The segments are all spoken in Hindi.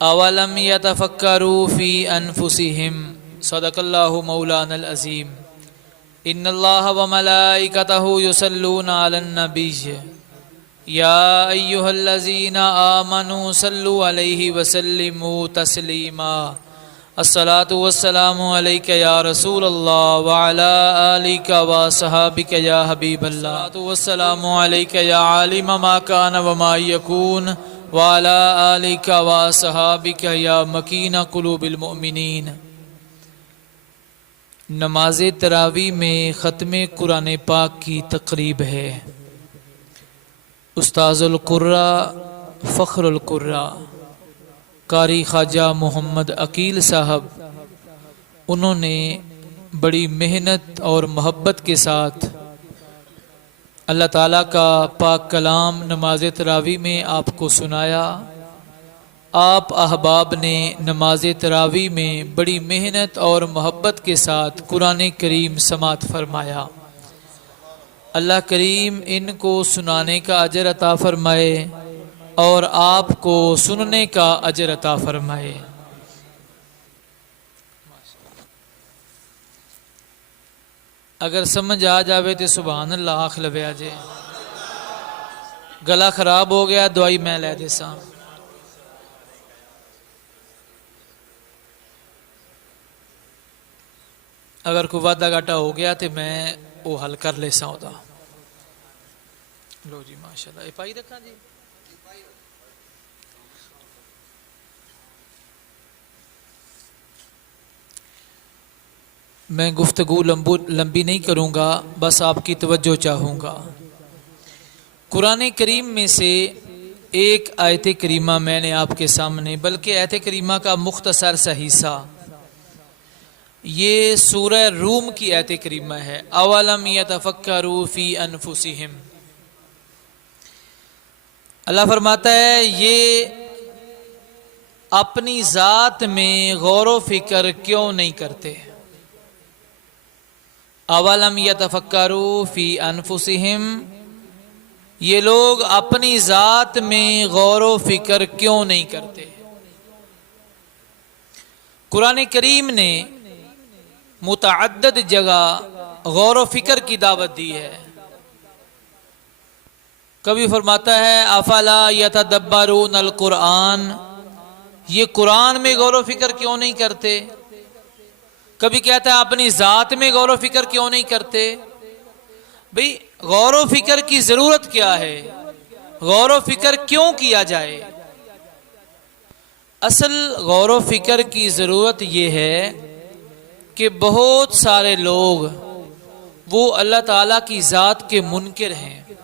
अवलम यतफक्करू फी अनफुसिहिम सदकल्लाहु मौलानल अज़ीम। इन्नल्लाह व मलाइकतहु युसल्लूना अलन नबिय्य या अय्युहल्लज़ीना आमनू सल्लु अलैहि वसल्लिमू तस्लीमा। अस्सलातु वस्सलामु अलैका या रसूलल्लाह व अला आलिका व सहाबिका या हबीबल्लाह। अस्सलातु वस्सलामु अलैका या आलिम मा कान व मा यकून व अला आलिका व सहाबिका या मकीन कुलूबिल मुमिनीन। नमाज तरावी में ख़त्म कुरान पाक की तकरीब है। उस्ताज़ुल कुर्रा फ़ख्रुल कुर्रा कारी ख्वाजा मोहम्मद अकील साहब, उन्होंने बड़ी मेहनत और मोहब्बत के साथ अल्लाह ताला का पाक कलाम नमाज तरावी में आपको सुनाया। आप अहबाब ने नमाज तरावी में बड़ी मेहनत और मोहब्बत के साथ कुरान करीम समात फरमाया। अल्लाह करीम इनको सुनाने का अजर अता फरमाए और आपको सुनने का अजर अता फरमाए। अगर समझ आ जावे तो सुभान अल्लाह आख लवे आजे। गला खराब हो गया, दवाई मैं लै देसा। अगर कोई वादा घाटा हो गया तो मैं वो हल कर ले सा। लो जी माशाल्लाह, ये पाई रखा जी। मैं गुफ्तगू लंबी नहीं करूँगा, बस आपकी तवज्जो चाहूँगा। कुरान करीम में से एक आयत करीमा मैंने आपके सामने, बल्कि आयत करीमा का मुख्तसर सा हिस्सा, ये सूरह रूम की आयत करीमा है। अवलम यतफक्करू फी अनफुसिहिम। अल्लाह फरमाता है ये अपनी ज़ात में गौर व फिक्र क्यों नहीं करते। अवलम यतफक्करू फी अनफुसिहिम, ये लोग अपनी ज़ात में गौर व फिक्र क्यों नहीं करते। कुरान करीम ने मुतअद्दिद जगह गौर व फिक्र की दावत दी है। कभी फरमाता है अफला यतदब्बरून अल कुरान, ये कुरान में गौर व फिक्र क्यों नहीं करते। कभी कहता है अपनी ज़ात में गौर व फिक्र क्यों नहीं करते। भाई गौर व फिक्र की ज़रूरत क्या है, गौर व फिक्र क्यों किया जाए। असल गौर व फिक्र की ज़रूरत ये है कि बहुत सारे लोग वो अल्लाह ताला की ज़ात के मुनकिर हैं।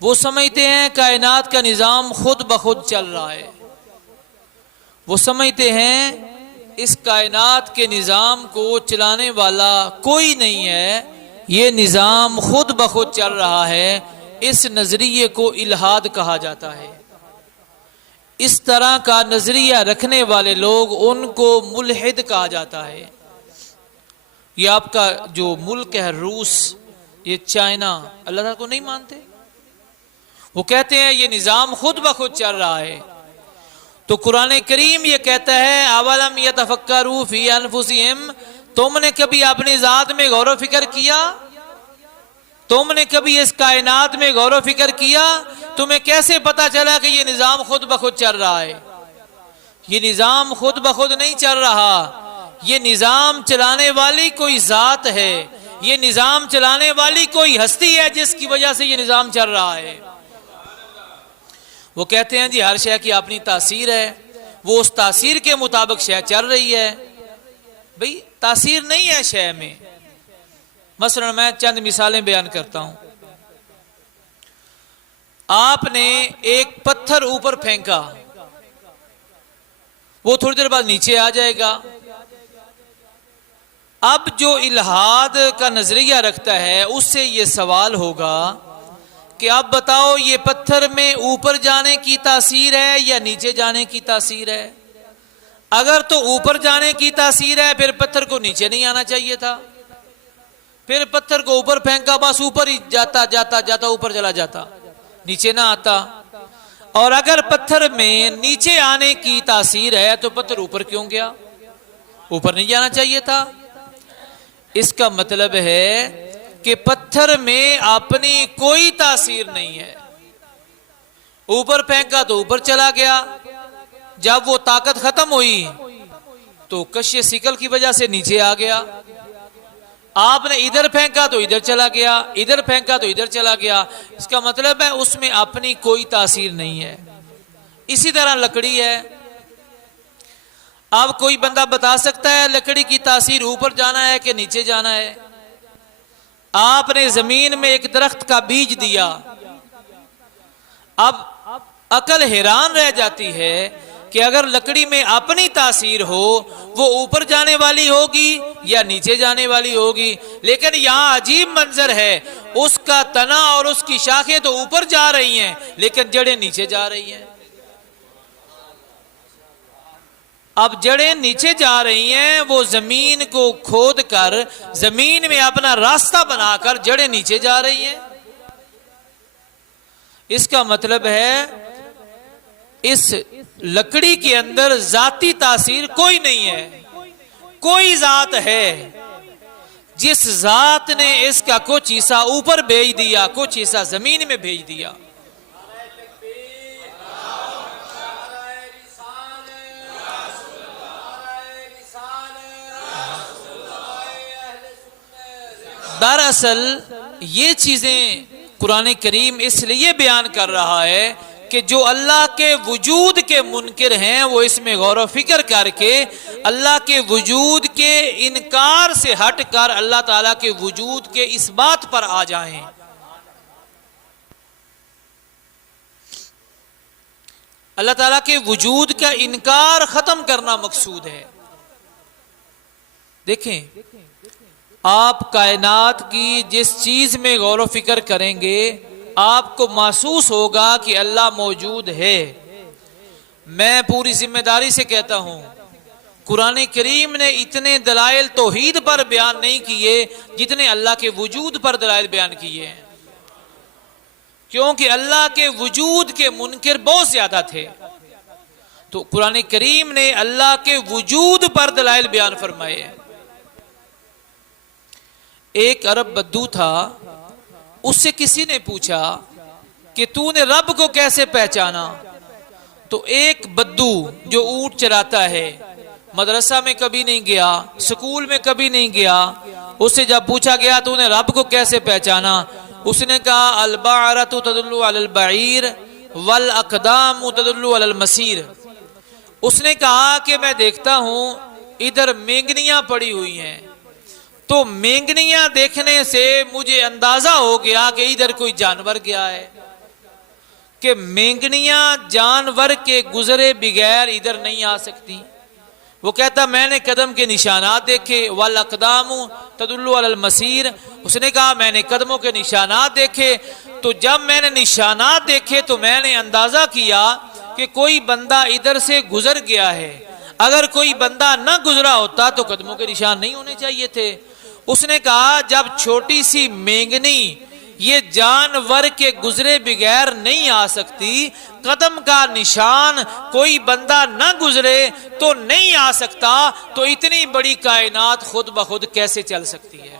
वो समझते हैं कायनात का निज़ाम खुद ब खुद चल रहा है। वो समझते हैं इस कायनात के निज़ाम को चलाने वाला कोई नहीं है, ये निज़ाम खुद ब खुद चल रहा है। इस नज़रिए को इल्हाद कहा जाता है। इस तरह का नजरिया रखने वाले लोग, उनको मुल्हिद कहा जाता है। ये आपका जो मुल्क है रूस, ये चाइना, अल्लाह ताला को नहीं मानते। वो कहते हैं ये निज़ाम खुद ब खुद चल रहा है। तो कुरान करीम ये कहता है अवलम यतफक्करू फी अनफुसिहिम, तुमने कभी अपनी ज़ात में गौर व फिक्र किया। तुमने कभी इस कायनात में गौर व फिक्र किया। तुम्हें कैसे पता चला कि ये निज़ाम खुद ब खुद चल रहा है। ये निज़ाम खुद ब खुद नहीं चल रहा, ये निज़ाम चलाने वाली कोई ज़ात है, ये निज़ाम चलाने वाली कोई हस्ती है जिसकी वजह से ये निज़ाम चल रहा है। वो कहते हैं जी हर शय की अपनी तासीर है, वो उस तासीर के मुताबिक शय चल रही है। भाई तासीर नहीं है शय में। मसलन मैं चंद मिसालें बयान करता हूं। आपने एक पत्थर ऊपर फेंका, वो थोड़ी देर बाद नीचे आ जाएगा। अब जो इल्हाद का नजरिया रखता है उससे ये सवाल होगा कि आप बताओ ये पत्थर में ऊपर जाने की तासीर है या नीचे जाने की तासीर है। अगर तो ऊपर जाने की तासीर है फिर पत्थर को नीचे नहीं आना चाहिए था। फिर पत्थर को ऊपर फेंका, बस ऊपर ही जाता जाता जाता ऊपर चला जाता, नीचे ना आता। और अगर पत्थर में नीचे आने की तासीर है तो पत्थर ऊपर क्यों गया? ऊपर नहीं जाना चाहिए था। इसका मतलब है कि पत्थर में अपनी कोई तासीर नहीं है। ऊपर फेंका तो ऊपर चला गया, जब वो ताकत खत्म हुई तो कश्य सिकल की वजह से नीचे आ गया। आपने इधर फेंका तो इधर चला गया, इधर फेंका तो इधर चला गया। इसका मतलब है उसमें अपनी कोई तासीर नहीं है। इसी तरह लकड़ी है। अब कोई बंदा बता सकता है लकड़ी की तासीर ऊपर जाना है कि नीचे जाना है? आपने जमीन में एक दरख्त का बीज दिया, अब अकल हैरान रह जाती है कि अगर लकड़ी में अपनी तासीर हो वो ऊपर जाने वाली होगी या नीचे जाने वाली होगी। लेकिन यहां अजीब मंजर है, उसका तना और उसकी शाखें तो ऊपर जा रही हैं लेकिन जड़ें नीचे जा रही हैं। अब जड़ें नीचे जा रही हैं, वो जमीन को खोद कर जमीन में अपना रास्ता बनाकर जड़ें नीचे जा रही हैं। इसका मतलब है इस लकड़ी के अंदर जाती तासीर कोई नहीं है। कोई जात है, जिस जात ने इसका कुछ हिस्सा ऊपर भेज दिया, कुछ हिस्सा जमीन में भेज दिया। दरअसल ये चीजें कुरान करीम इसलिए बयान कर रहा है कि जो अल्लाह के वजूद के मुनकिर हैं वो इसमें गौर व फिक्र करके अल्लाह के वजूद के इनकार से हटकर अल्लाह ताला के वजूद के इस बात पर आ जाएं। अल्लाह ताला के वजूद का इनकार खत्म करना मकसूद है। देखें, आप कायनात की जिस चीज में गौर व फिक्र करेंगे आपको महसूस होगा कि अल्लाह मौजूद है। मैं पूरी जिम्मेदारी से कहता हूं, कुरान करीम ने इतने दलाइल तौहीद पर बयान नहीं किए जितने अल्लाह के वजूद पर दलाइल बयान किए हैं, क्योंकि अल्लाह के वजूद के मुनकिर बहुत ज्यादा थे। तो कुरान करीम ने अल्लाह के वजूद पर दलाइल बयान फरमाए हैं। एक अरब बद्दू था, उससे किसी ने पूछा कि तूने रब को कैसे पहचाना? तो एक बद्दू जो ऊंट चराता है, मदरसा में कभी नहीं गया, स्कूल में कभी नहीं गया, उससे जब पूछा गया तूने रब को कैसे पहचाना, उसने कहा अल बारतु तदुल्लु अलल बईर वल अक़दामु तदुल्लु अलल मसीर। उसने कहा कि मैं देखता हूं इधर मेंगनियां पड़ी हुई हैं, तो मेंगनियां देखने से मुझे अंदाजा हो गया कि इधर कोई जानवर गया है, कि मेंगनियां जानवर के गुजरे बगैर इधर नहीं आ सकती। वो कहता मैंने कदम के निशानात देखे, वल अक़दामु तदुल्लु अलल मसीर। उसने कहा मैंने कदमों के निशानात देखे, तो जब मैंने निशानात देखे तो मैंने अंदाजा किया कि कोई बंदा इधर से गुजर गया है। अगर कोई बंदा न गुजरा होता तो कदमों के निशान नहीं होने चाहिए थे। उसने कहा जब छोटी सी मेंगनी ये जानवर के गुजरे बगैर नहीं आ सकती, कदम का निशान कोई बंदा न गुजरे तो नहीं आ सकता, तो इतनी बड़ी कायनात खुद ब खुद कैसे चल सकती है?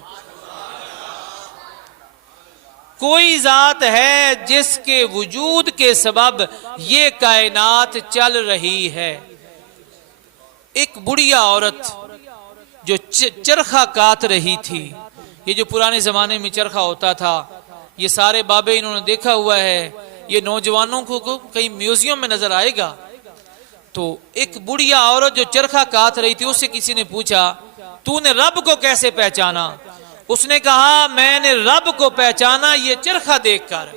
कोई जात है जिसके वजूद के सबब ये कायनात चल रही है। एक बुढ़िया औरत जो चरखा काट रही थी, ये जो पुराने जमाने में चरखा होता था, ये सारे बाबे इन्होंने देखा हुआ है, ये नौजवानों को कहीं म्यूजियम में नजर आएगा। तो एक बुढ़िया औरत जो चरखा काट रही थी, उससे किसी ने पूछा तूने रब को कैसे पहचाना? उसने कहा मैंने रब को पहचाना ये चरखा देखकर।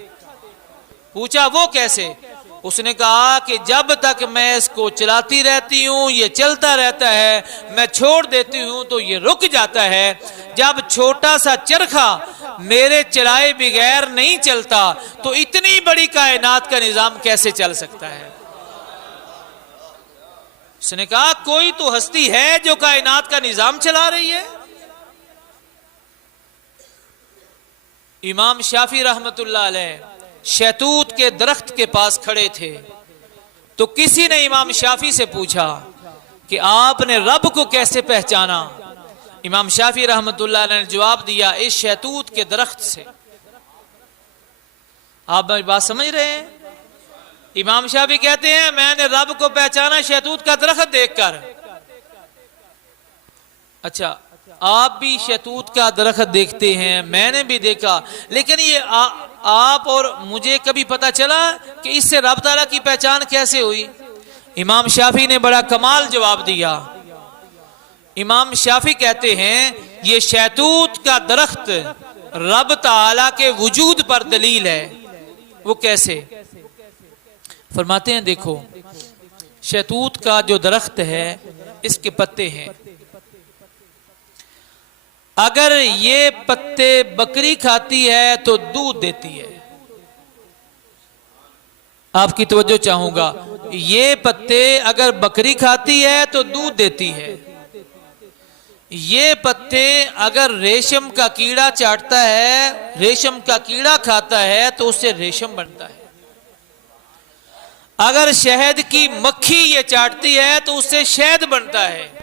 पूछा वो कैसे? उसने कहा कि जब तक मैं इसको चलाती रहती हूँ ये चलता रहता है, मैं छोड़ देती हूँ तो ये रुक जाता है। जब छोटा सा चरखा मेरे चलाए बगैर नहीं चलता तो इतनी बड़ी कायनात का निजाम कैसे चल सकता है? उसने कहा कोई तो हस्ती है जो कायनात का निजाम चला रही है। इमाम शाफी रहमतुल्लाह अलैह शहतूत के दरख्त के पास खड़े थे, तो किसी ने इमाम शाफी से पूछा कि आपने रब को कैसे पहचाना। इमाम शाफी रहमतुल्लाह अलैह ने जवाब दिया, इस शहतूत के दरख्त से। आप मेरी बात समझ रहे हैं? इमाम शाफी कहते हैं मैंने रब को पहचाना शहतूत का दरख्त देखकर। अच्छा, आप भी शहतूत का दरख्त देखते हैं, मैंने भी देखा, लेकिन ये आप और मुझे कभी पता चला कि इससे रब ताला की पहचान कैसे हुई? इमाम शाफी ने बड़ा कमाल जवाब दिया। इमाम शाफी कहते हैं ये शहतूत का दरख्त रब ताला के वजूद पर दलील है। वो कैसे? फरमाते हैं देखो, शहतूत का जो दरख्त है इसके पत्ते हैं, अगर ये पत्ते बकरी खाती है तो दूध देती है। आपकी तवज्जो चाहूंगा, ये पत्ते अगर बकरी खाती है तो दूध देती है। ये पत्ते अगर रेशम का कीड़ा चाटता है, रेशम का कीड़ा खाता है तो उससे रेशम बनता है। अगर शहद की मक्खी ये चाटती है तो उससे शहद बनता है।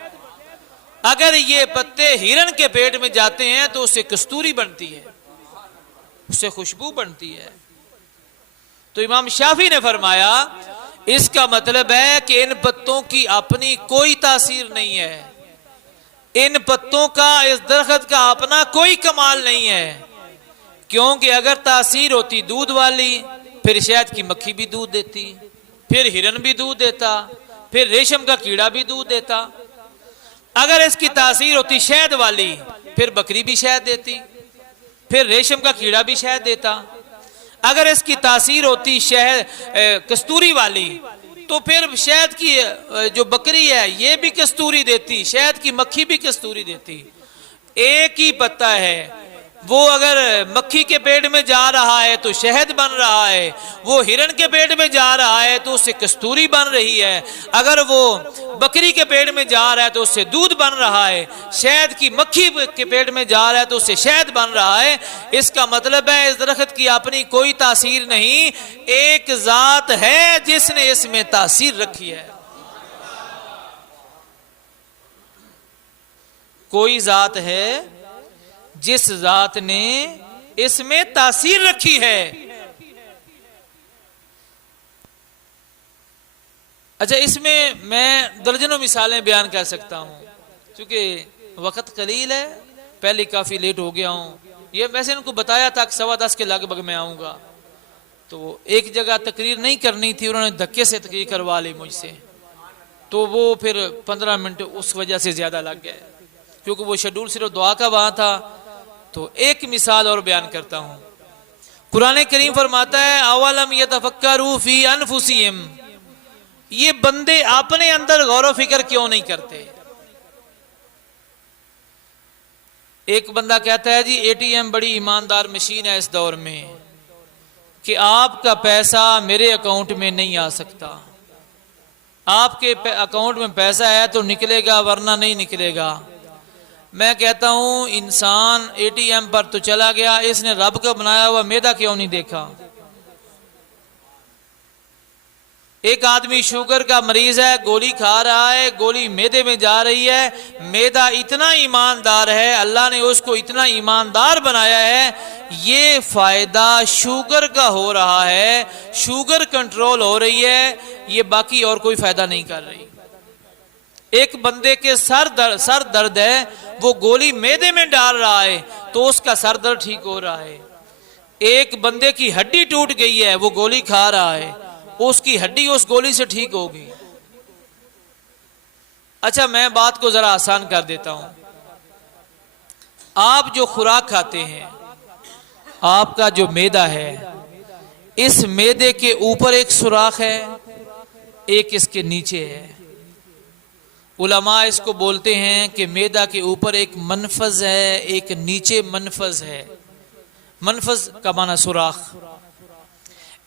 अगर ये पत्ते हिरन के पेट में जाते हैं तो उससे कस्तूरी बनती है, उससे खुशबू बनती है। तो इमाम शाफी ने फरमाया इसका मतलब है कि इन पत्तों की अपनी कोई तासीर नहीं है, इन पत्तों का, इस दरख्त का अपना कोई कमाल नहीं है। क्योंकि अगर तासीर होती दूध वाली, फिर शहद की मक्खी भी दूध देती, फिर हिरन भी दूध देता, फिर रेशम का कीड़ा भी दूध देता। अगर इसकी तासीर होती शहद वाली, फिर बकरी भी शहद देती, फिर रेशम का कीड़ा भी शहद देता। अगर इसकी तासीर होती शहद कस्तूरी वाली, तो फिर शहद की जो बकरी है ये भी कस्तूरी देती, शहद की मक्खी भी कस्तूरी देती। एक ही पत्ता है, वो अगर मक्खी के पेट में जा रहा है तो शहद बन रहा है, वो हिरन के पेट में जा रहा है तो उससे कस्तूरी बन रही है, अगर वो बकरी के पेट में जा रहा है तो उससे दूध बन रहा है, शहद की मक्खी के पेट में जा रहा है तो उससे शहद बन रहा है। इसका मतलब है इस दरख्त की अपनी कोई तासीर नहीं, एक जात है जिसने इसमें तासीर रखी है। कोई जात है जिस जात ने इसमें तासीर रखी है। अच्छा, इसमें मैं दर्जनों मिसालें बयान कर सकता हूं, क्योंकि वक्त कलील है, पहले काफी लेट हो गया हूं। ये वैसे इनको बताया था कि 10:15 के लगभग मैं आऊंगा, तो एक जगह तकरीर नहीं करनी थी, उन्होंने धक्के से तकरीर करवा ली मुझसे, तो वो फिर 15 मिनट उस वजह से ज्यादा लग गए, क्योंकि वो शेड्यूल सिर्फ दुआ का वहां था। तो एक मिसाल और बयान करता हूं। कुरान करीम फरमाता है अवलम यतफक्करू फी अनफुसिहिम, ये बंदे अपने अंदर गौर व फिक्र क्यों नहीं करते। एक बंदा कहता है जी एटीएम बड़ी ईमानदार मशीन है इस दौर में कि आपका पैसा मेरे अकाउंट में नहीं आ सकता, आपके अकाउंट में पैसा है तो निकलेगा वरना नहीं निकलेगा। मैं कहता हूं इंसान एटीएम पर तो चला गया, इसने रब का बनाया हुआ मैदा क्यों नहीं देखा। एक आदमी शुगर का मरीज है, गोली खा रहा है, गोली मैदे में जा रही है, मैदा इतना ईमानदार है, अल्लाह ने उसको इतना ईमानदार बनाया है, ये फायदा शुगर का हो रहा है, शुगर कंट्रोल हो रही है, ये बाकी और कोई फायदा नहीं कर रही। एक बंदे के सर दर्द है, वो गोली मैदे में डाल रहा है तो उसका सर दर्द ठीक हो रहा है। एक बंदे की हड्डी टूट गई है, वो गोली खा रहा है, उसकी हड्डी उस गोली से ठीक होगी। अच्छा, मैं बात को जरा आसान कर देता हूं। आप जो खुराक खाते हैं, आपका जो मैदा है, इस मैदे के ऊपर एक सुराख है, एक इसके नीचे है। उलमा इसको बोलते हैं कि मैदा के ऊपर एक मनफज है, एक नीचे मनफज है। मनफज का माना सुराख,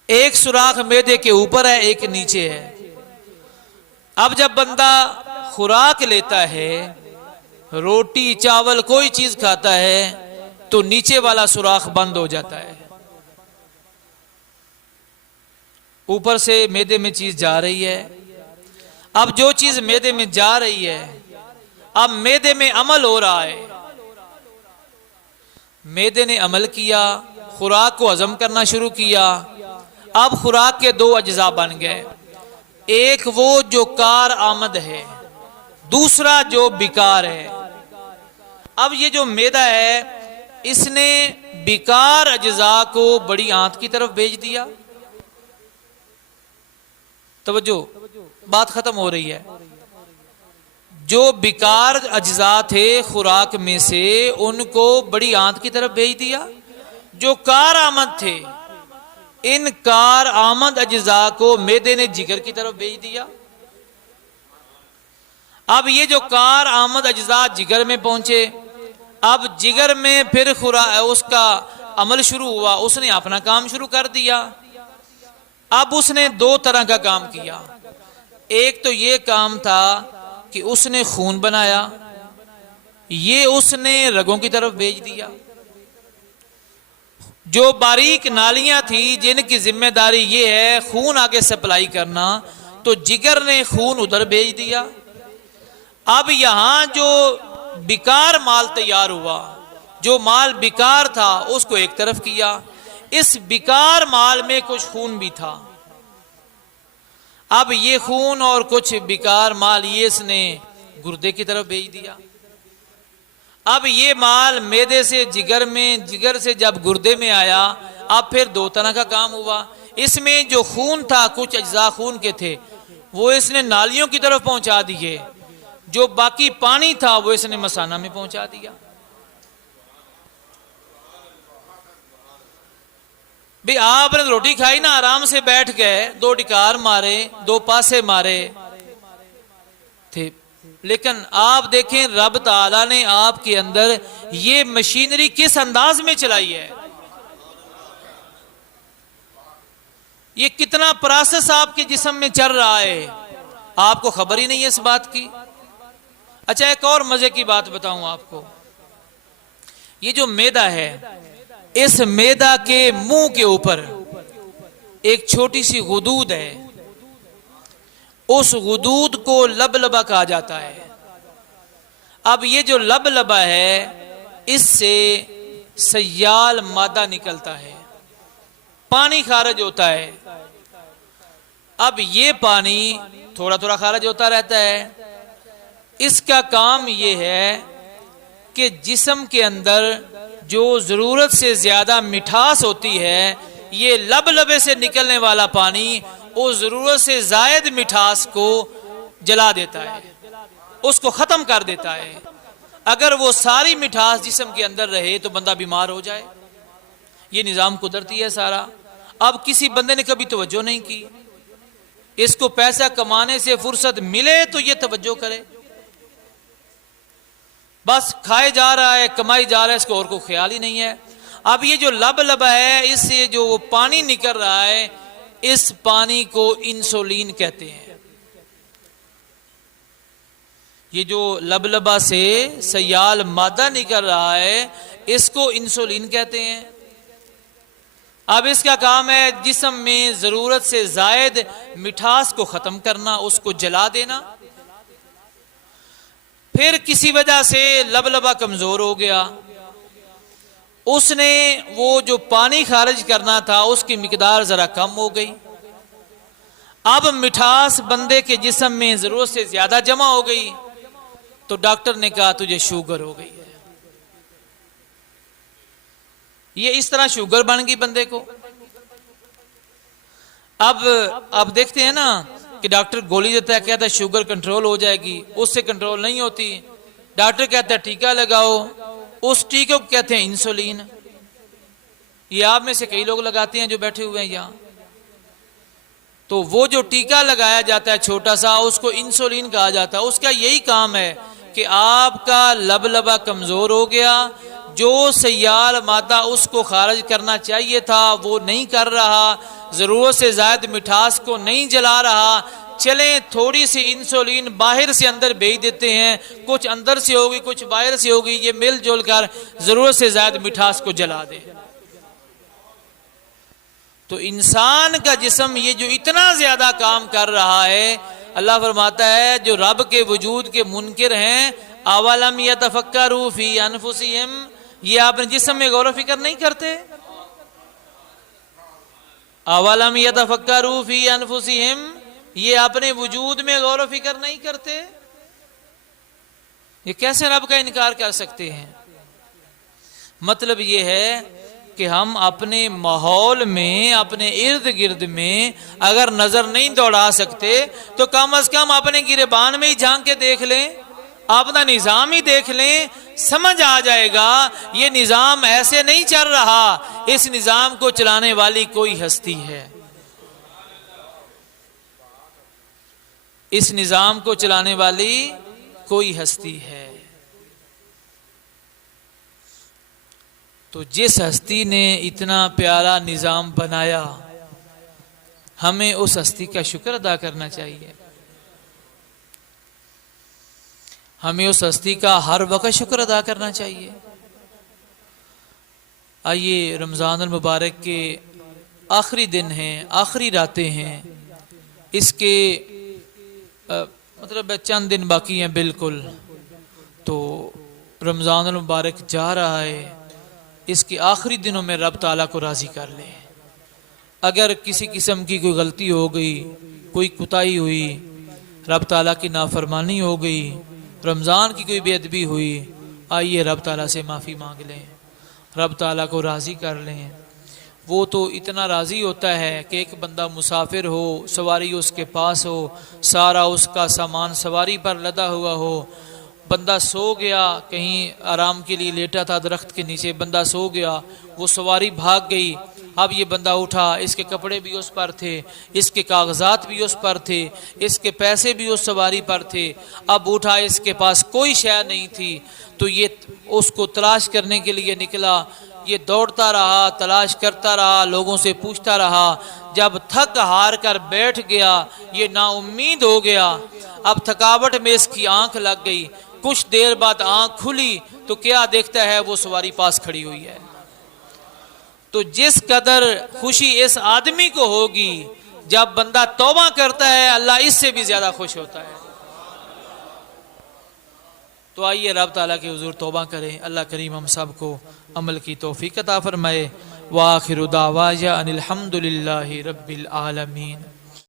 एक सुराख मैदे के ऊपर है, एक नीचे है। अब जब बंदा खुराक लेता है, रोटी चावल कोई चीज खाता है, तो नीचे वाला सुराख बंद हो जाता है। ऊपर से मैदे में चीज जा रही है। अब जो चीज मैदे में जा रही है, अब मैदे में अमल हो रहा है। मैदे ने अमल किया, खुराक को हजम करना शुरू किया। अब खुराक के दो अज्जा बन गए, एक वो जो कार आमद है, दूसरा जो बिकार है। अब ये जो मैदा है, इसने बिकार अज्जा को बड़ी आंत की तरफ भेज दिया। तवज्जो, बात खत्म हो रही है। जो बिकार अज्जा थे खुराक में से, उनको बड़ी आंत की तरफ भेज दिया। जो कार आमद थे, इन कार आमद अज्जा को मैदे ने जिगर की तरफ भेज दिया। अब ये जो कार आमद अज्जा जिगर में पहुंचे, अब जिगर में फिर उसका अमल शुरू हुआ, उसने अपना काम शुरू कर दिया। अब उसने दो तरह का काम किया। एक तो ये काम था कि उसने खून बनाया, ये उसने रगों की तरफ भेज दिया। जो बारीक नालियां थी जिनकी जिम्मेदारी ये है खून आगे सप्लाई करना, तो जिगर ने खून उधर भेज दिया। अब यहां जो बिकार माल तैयार हुआ, जो माल बिकार था उसको एक तरफ किया। इस बिकार माल में कुछ खून भी था। अब ये खून और कुछ बिकार माल ये इसने गुर्दे की तरफ भेज दिया। अब ये माल मैदे से जिगर में, जिगर से जब गुर्दे में आया, अब फिर दो तरह का काम हुआ। इसमें जो खून था, कुछ अज्जा खून के थे, वो इसने नालियों की तरफ पहुंचा दिए। जो बाकी पानी था वो इसने मसाना में पहुंचा दिया। भाई आपने रोटी खाई ना, आराम से बैठ गए, दो डिकार मारे, दो पासे मारे थे, लेकिन आप देखें रब ताला ने आपके अंदर ये मशीनरी किस अंदाज में चलाई है। ये कितना प्रोसेस आपके जिस्म में चल रहा है, आपको खबर ही नहीं है इस बात की। अच्छा, एक और मजे की बात बताऊं आपको। ये जो मैदा है, इस मैदा के मुंह के ऊपर एक छोटी सी गुदूद है। उस गुदूद को लबलबा कहा जाता है। अब ये जो लबलबा है, इससे सयाल मादा निकलता है, पानी खारिज होता है। अब ये पानी थोड़ा थोड़ा खारिज होता रहता है। इसका काम ये है कि जिस्म के अंदर जो जरूरत से ज्यादा मिठास होती है, ये लबलबे से निकलने वाला पानी उस जरूरत से जायद मिठास को जला देता है, उसको खत्म कर देता है। अगर वो सारी मिठास जिस्म के अंदर रहे तो बंदा बीमार हो जाए। ये निजाम कुदरती है सारा। अब किसी बंदे ने कभी तवज्जो नहीं की। इसको पैसा कमाने से फुर्सत मिले तो ये तवज्जो करे, बस खाए जा रहा है, कमाई जा रहा है, इसको और कोई ख्याल ही नहीं है। अब ये जो लबलबा है, इससे जो वो पानी निकल रहा है, इस पानी को इंसुलिन कहते हैं। ये जो लबलबा से सयाल मादा निकल रहा है, इसको इंसुलिन कहते हैं। अब इसका काम है जिस्म में जरूरत से जायद मिठास को खत्म करना, उसको जला देना। फिर किसी वजह से लबलबा कमजोर हो गया, उसने वो जो पानी खारिज करना था उसकी मिकदार जरा कम हो गई। अब मिठास बंदे के जिस्म में जरूरत से ज्यादा जमा हो गई, तो डॉक्टर ने कहा तुझे शुगर हो गई है। ये इस तरह शुगर बन गई बंदे को। अब देखते हैं ना कि डॉक्टर गोली देता है, कहता है शुगर कंट्रोल हो जाएगी, उससे कंट्रोल नहीं होती। डॉक्टर कहता है टीका लगाओ, उस टीके को कहते हैं इंसुलिन। ये आप में से कई लोग लगाते हैं जो बैठे हुए हैं यहाँ। तो वो जो टीका लगाया जाता है छोटा सा, उसको इंसुलिन कहा जाता है। उसका यही काम है कि आपका लबलबा कमजोर हो गया, जो सयाल मादा उसको खारिज करना चाहिए था वो नहीं कर रहा, जरूरत से ज्यादा मिठास को नहीं जला रहा। चलें थोड़ी सी इंसुलिन बाहर से अंदर भेज देते हैं, कुछ अंदर से होगी कुछ बाहर से होगी, ये मिलजुल कर जरूरत से ज्यादा मिठास को जला दे। तो इंसान का जिस्म ये जो इतना ज्यादा काम कर रहा है, अल्लाह फरमाता है जो रब के वजूद के मुनकिर हैं, अवलम यतफक्करू फी अनफुसिहिम, ये अपने जिस्म में गौर फिक्र नहीं करते? अवलम यतफक्करू फी अनफुसिहिम, ये अपने वजूद में गौर फिक्र नहीं करते? ये कैसे रब का इनकार कर सकते हैं? मतलब ये है कि हम अपने माहौल में, अपने इर्द गिर्द में अगर नजर नहीं दौड़ा सकते तो कम से कम अपने गिरबान में ही झांक के देख लें, अपना निजाम ही देख लें, समझ आ जाएगा ये निजाम ऐसे नहीं चल रहा, इस निजाम को चलाने वाली कोई हस्ती है, इस निजाम को चलाने वाली कोई हस्ती है। तो जिस हस्ती ने इतना प्यारा निजाम बनाया, हमें उस हस्ती का शुक्र अदा करना चाहिए, हमें उस हस्ती का हर वक्त शुक्र अदा करना चाहिए। आइए, रमज़ान अल मुबारक के आखिरी दिन हैं, आखिरी रातें हैं, इसके मतलब चंद दिन बाकी हैं बिल्कुल। तो रमज़ान अल मुबारक जा रहा है, इसके आखिरी दिनों में रब ताला को राज़ी कर लें। अगर किसी किस्म की कोई गलती हो गई, कोई कुताही हुई, रब ताला की नाफरमानी हो गई, रमज़ान की कोई बेअदबी हुई, आइए रब ताला से माफ़ी मांग लें, रब ताला को राज़ी कर लें। वो तो इतना राज़ी होता है कि एक बंदा मुसाफिर हो, सवारी उसके पास हो, सारा उसका सामान सवारी पर लदा हुआ हो, बंदा सो गया, कहीं आराम के लिए लेटा था दरख्त के नीचे, बंदा सो गया, वो सवारी भाग गई, अब ये बंदा उठा, इसके कपड़े भी उस पर थे, इसके कागजात भी उस पर थे, इसके पैसे भी उस सवारी पर थे, अब उठा, इसके पास कोई शय नहीं थी, तो ये उसको तलाश करने के लिए निकला, ये दौड़ता रहा, तलाश करता रहा, लोगों से पूछता रहा, जब थक हार कर बैठ गया, ये नाउम्मीद हो गया, अब थकावट में इसकी आंख लग गई, कुछ देर बाद आंख खुली तो क्या देखता है, वो सवारी पास खड़ी हुई है। तो जिस कदर खुशी इस आदमी को होगी, जब बंदा तौबा करता है, अल्लाह इससे भी ज्यादा खुश होता है। तो आइए रब ताला के हुजूर तौबा करें, अल्लाह करीम हम सब को अमल की तौफीक अता फरमाए। व आखिरु दावाना अनिल हम्दुलिल्लाहि रब्बिल आलमीन।